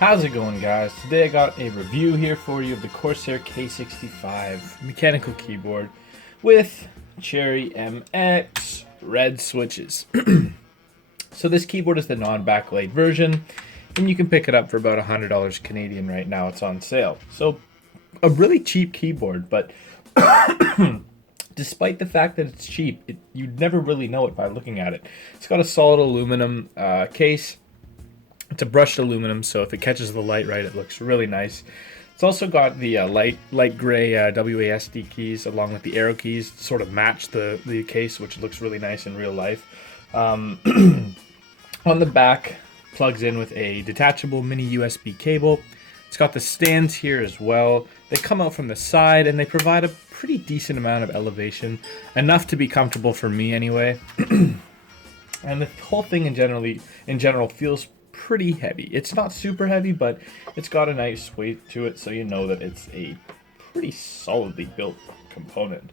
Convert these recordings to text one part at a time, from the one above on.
How's it going, guys? Today I got a review here for you of the Corsair K65 mechanical keyboard with Cherry MX red switches. So this keyboard is the non-backlight version, and you can pick it up for about $100 Canadian right now. It's on sale. So a really cheap keyboard, but despite the fact that it's cheap, you'd never really know it by looking at it. It's got a solid aluminum case. It's a brushed aluminum, so if it catches the light right, it looks really nice. It's also got the light gray WASD keys along with the arrow keys to sort of match the case, which looks really nice in real life. On the back, plugs in with a detachable mini USB cable. It's got the stands here as well. They come out from the side and they provide a pretty decent amount of elevation, enough to be comfortable for me anyway. And the whole thing in general feels pretty heavy. It's not super heavy, but it's got a nice weight to it, so you know that it's a pretty solidly built component.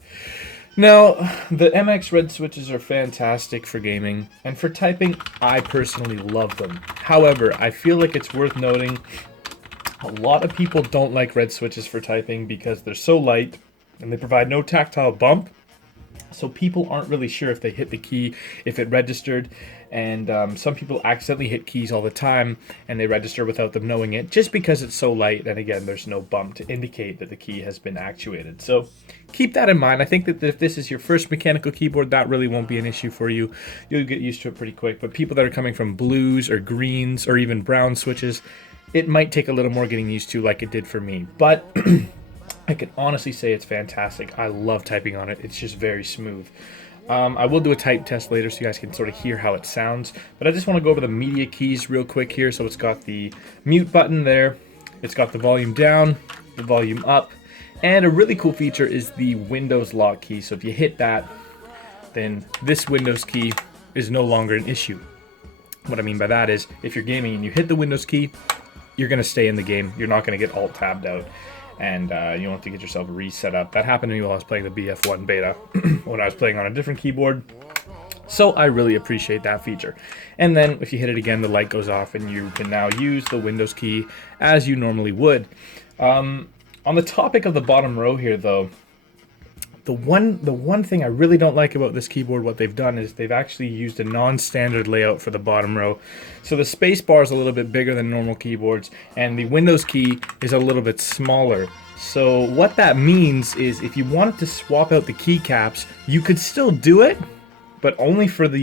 Now, the MX red switches are fantastic for gaming, and for typing, I personally love them. However, I feel like it's worth noting a lot of people don't like red switches for typing because they're so light and they provide no tactile bump. So people aren't really sure if they hit the key, if it registered, and some people accidentally hit keys all the time and they register without them knowing it just because it's so light, and again, there's no bump to indicate that the key has been actuated. So keep that in mind. I think that if this is your first mechanical keyboard, that really won't be an issue for you. You'll get used to it pretty quick, but people that are coming from blues or greens or even brown switches, it might take a little more getting used to, like it did for me. But I can honestly say it's fantastic. I love typing on it. It's just very smooth. I will do a type test later so you guys can sort of hear how it sounds. But I just want to go over the media keys real quick here. So it's got the mute button there. It's got the volume down, the volume up. And a really cool feature is the Windows lock key. So if you hit that, then this Windows key is no longer an issue. What I mean by that is if you're gaming and you hit the Windows key, you're going to stay in the game. You're not going to get alt-tabbed out. And you don't have to get yourself reset up. That happened to me while I was playing the BF1 beta when I was playing on a different keyboard. So I really appreciate that feature. And then if you hit it again, the light goes off and you can now use the Windows key as you normally would. On the topic of the bottom row here though, the one thing I really don't like about this keyboard, what they've done is they've actually used a non-standard layout for the bottom row. So the space bar is a little bit bigger than normal keyboards, and the Windows key is a little bit smaller. So what that means is if you wanted to swap out the keycaps, you could still do it, but only for the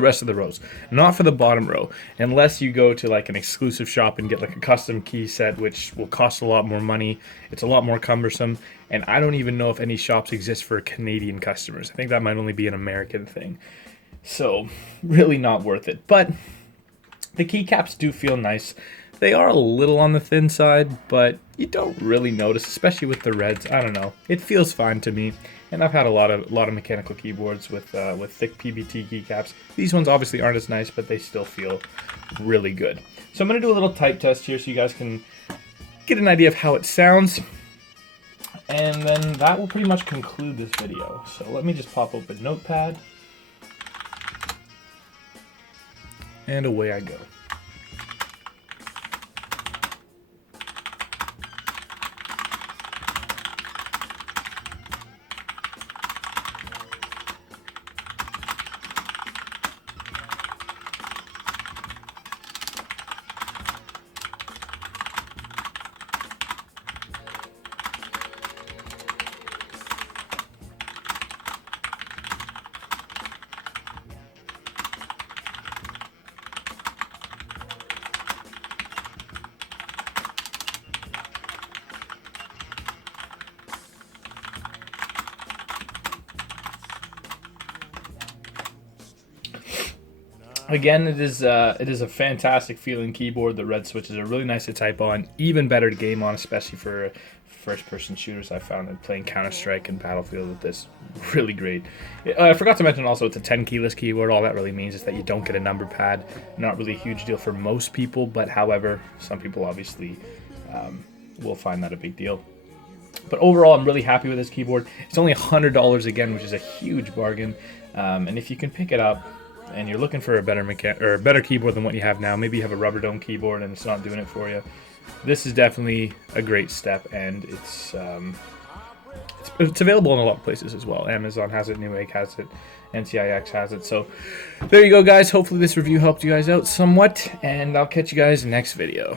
rest of the rows, not for the bottom row, unless you go to like an exclusive shop and get like a custom key set, which will cost a lot more money. It's a lot more cumbersome, and I don't even know if any shops exist for Canadian customers. I think that might only be an American thing. So really not worth it. But the keycaps do feel nice. They are a little on the thin side, but you don't really notice, especially with the reds. I don't know. It feels fine to me. And I've had a lot of mechanical keyboards with thick PBT keycaps. These ones obviously aren't as nice, but they still feel really good. So I'm going to do a little type test here so you guys can get an idea of how it sounds. And then that will pretty much conclude this video. So let me just pop open Notepad. And away I go. Again, it is a fantastic feeling keyboard. The red switches are really nice to type on, even better to game on, especially for first-person shooters. I found that playing Counter-Strike and Battlefield with this really great. I forgot to mention also it's a 10 keyless keyboard. All that really means is that you don't get a number pad. Not really a huge deal for most people, but however, some people obviously will find that a big deal. But overall, I'm really happy with this keyboard. It's only $100 again, which is a huge bargain. And if you can pick it up, and you're looking for a better keyboard than what you have now, maybe you have a rubber dome keyboard and it's not doing it for you, this is definitely a great step, and it's available in a lot of places as well. Amazon has it, Newegg has it, NCIX has it. So there you go, guys. Hopefully this review helped you guys out somewhat, and I'll catch you guys next video.